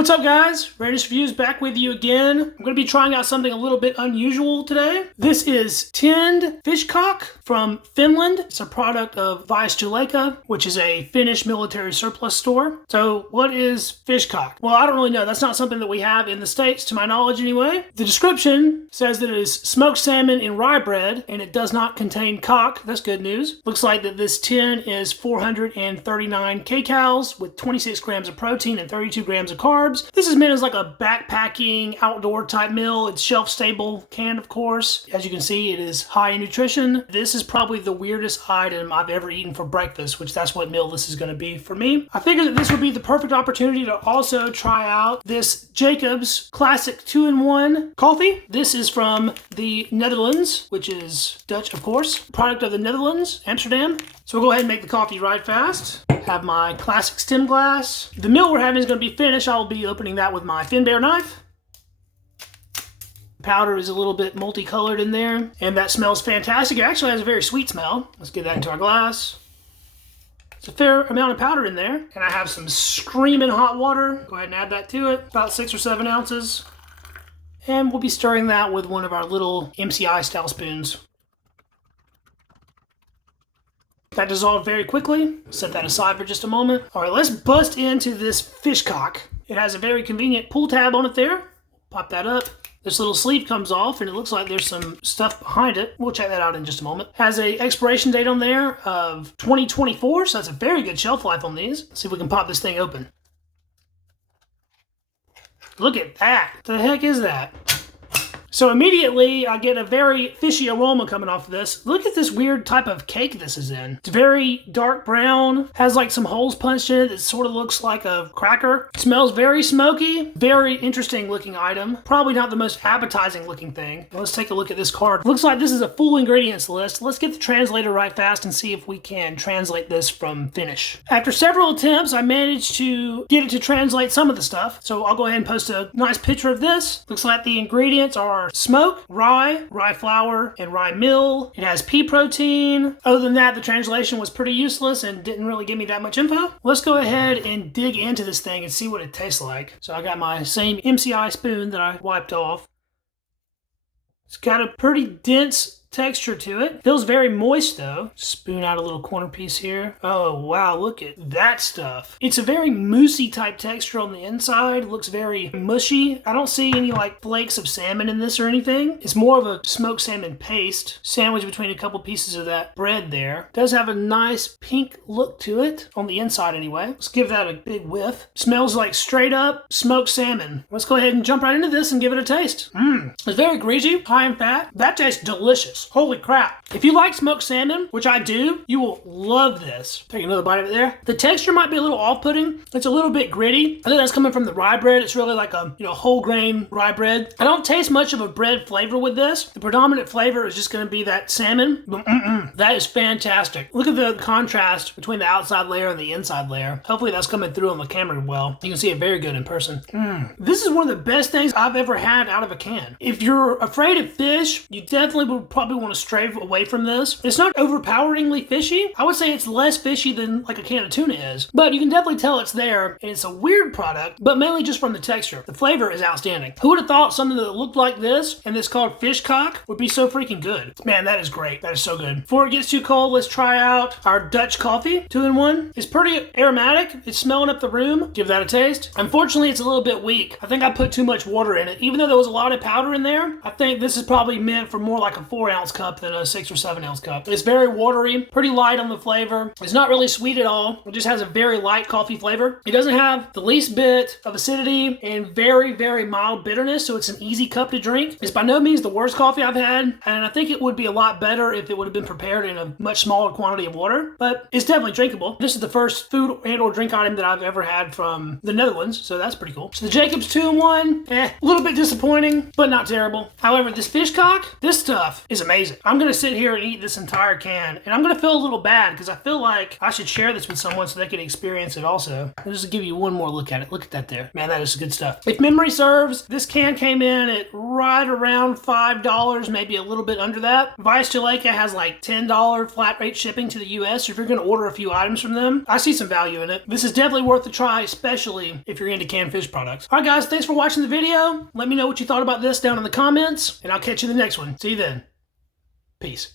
What's up, guys? Readiness Reviews back with you again. I'm going to be trying out something a little bit unusual today. This is tinned fish cock from Finland. It's a product of Varusteleka, which is a Finnish military surplus store. So what is fish cock? Well, I don't really know. That's not something that we have in the States, to my knowledge anyway. The description says that it is smoked salmon in rye bread, and it does not contain cock. That's good news. Looks like that this tin is 439 kcals with 26 grams of protein and 32 grams of carbs. This is meant as like a backpacking outdoor type meal. It's shelf stable canned, of course. As you can see, it is high in nutrition. This is probably the weirdest item I've ever eaten for breakfast, which that's what meal this is going to be for me. I figured that this would be the perfect opportunity to also try out this Jacobs Classic 2-in-1 coffee. This is from the Netherlands, which is Dutch, of course. Product of the Netherlands, Amsterdam. So we'll go ahead and make the coffee right fast. Have my classic stem glass. The meal we're having is going to be Finnish. I'll be opening that with my Finbear knife. Powder is a little bit multicolored in there, and that smells fantastic. It actually has a very sweet smell. Let's get that into our glass. It's a fair amount of powder in there, and I have some screaming hot water. Go ahead and add that to it, about 6 or 7 ounces. And we'll be stirring that with one of our little MCI style spoons. That dissolved very quickly. Set that aside for just a moment. All right, let's bust into this fish cock. It has a very convenient pull tab on it there. Pop that up. This little sleeve comes off, and it looks like there's some stuff behind it. We'll check that out in just a moment. Has a expiration date on there of 2024, so that's a very good shelf life on these. Let's see if we can pop this thing open. Look at that. What the heck is that? So immediately I get a very fishy aroma coming off of this. Look at this weird type of cake this is in. It's very dark brown, has like some holes punched in it. It sort of looks like a cracker. It smells very smoky, very interesting looking item. Probably not the most appetizing looking thing. Let's take a look at this card. Looks like this is a full ingredients list. Let's get the translator right fast and see if we can translate this from Finnish. After several attempts, I managed to get it to translate some of the stuff. So I'll go ahead and post a nice picture of this. Looks like the ingredients are smoke, rye flour, and rye meal. It has pea protein. Other than that, the translation was pretty useless and didn't really give me that much info. Let's go ahead and dig into this thing and see what it tastes like. So I got my same MCI spoon that I wiped off. It's got a pretty dense texture to it. Feels very moist though. Spoon out a little corner piece here. Oh wow, look at that stuff. It's a very moussey type texture on the inside. Looks very mushy. I don't see any like flakes of salmon in this or anything. It's more of a smoked salmon paste sandwiched between a couple pieces of that bread there. Does have a nice pink look to it on the inside anyway. Let's give that a big whiff. Smells like straight up smoked salmon. Let's go ahead and jump right into this and give it a taste. It's very greasy, high in fat. That tastes delicious. Holy crap. If you like smoked salmon, which I do, you will love this. Take another bite of it there. The texture might be a little off-putting. It's a little bit gritty. I think that's coming from the rye bread. It's really like a whole grain rye bread. I don't taste much of a bread flavor with this. The predominant flavor is just going to be that salmon. That is fantastic. Look at the contrast between the outside layer and the inside layer. Hopefully that's coming through on the camera well. You can see it very good in person. This is one of the best things I've ever had out of a can. If you're afraid of fish, you definitely would probably want to stray away from this. It's not overpoweringly fishy. I would say it's less fishy than like a can of tuna is, but you can definitely tell it's there, and it's a weird product, but mainly just from the texture. The flavor is outstanding. Who would have thought something that looked like this and this called fish cock would be so freaking good? Man, that is great. That is so good. Before it gets too cold, let's try out our Dutch coffee 2-in-1. It's pretty aromatic. It's smelling up the room. Give that a taste. Unfortunately, it's a little bit weak. I think I put too much water in it. Even though there was a lot of powder in there, I think this is probably meant for more like a 4-ounce cup than a 6 or 7 ounce cup. It's very watery, pretty light on the flavor. It's not really sweet at all. It just has a very light coffee flavor. It doesn't have the least bit of acidity and very, very mild bitterness, so it's an easy cup to drink. It's by no means the worst coffee I've had, and I think it would be a lot better if it would have been prepared in a much smaller quantity of water, but it's definitely drinkable. This is the first food and or drink item that I've ever had from the Netherlands, so that's pretty cool. So the Jacobs 2-in-1, a little bit disappointing, but not terrible. However, this fish cock, this stuff is amazing. amazing. I'm gonna sit here and eat this entire can, and I'm gonna feel a little bad because I feel like I should share this with someone so they can experience it also. I'll just give you one more look at it. Look at that there. Man, that is good stuff. If memory serves, this can came in at right around $5, maybe a little bit under that. Varusteleka has like $10 flat rate shipping to the US, so if you're gonna order a few items from them, I see some value in it. This is definitely worth a try, especially if you're into canned fish products. All right, guys, thanks for watching the video. Let me know what you thought about this down in the comments, and I'll catch you in the next one. See you then. Peace.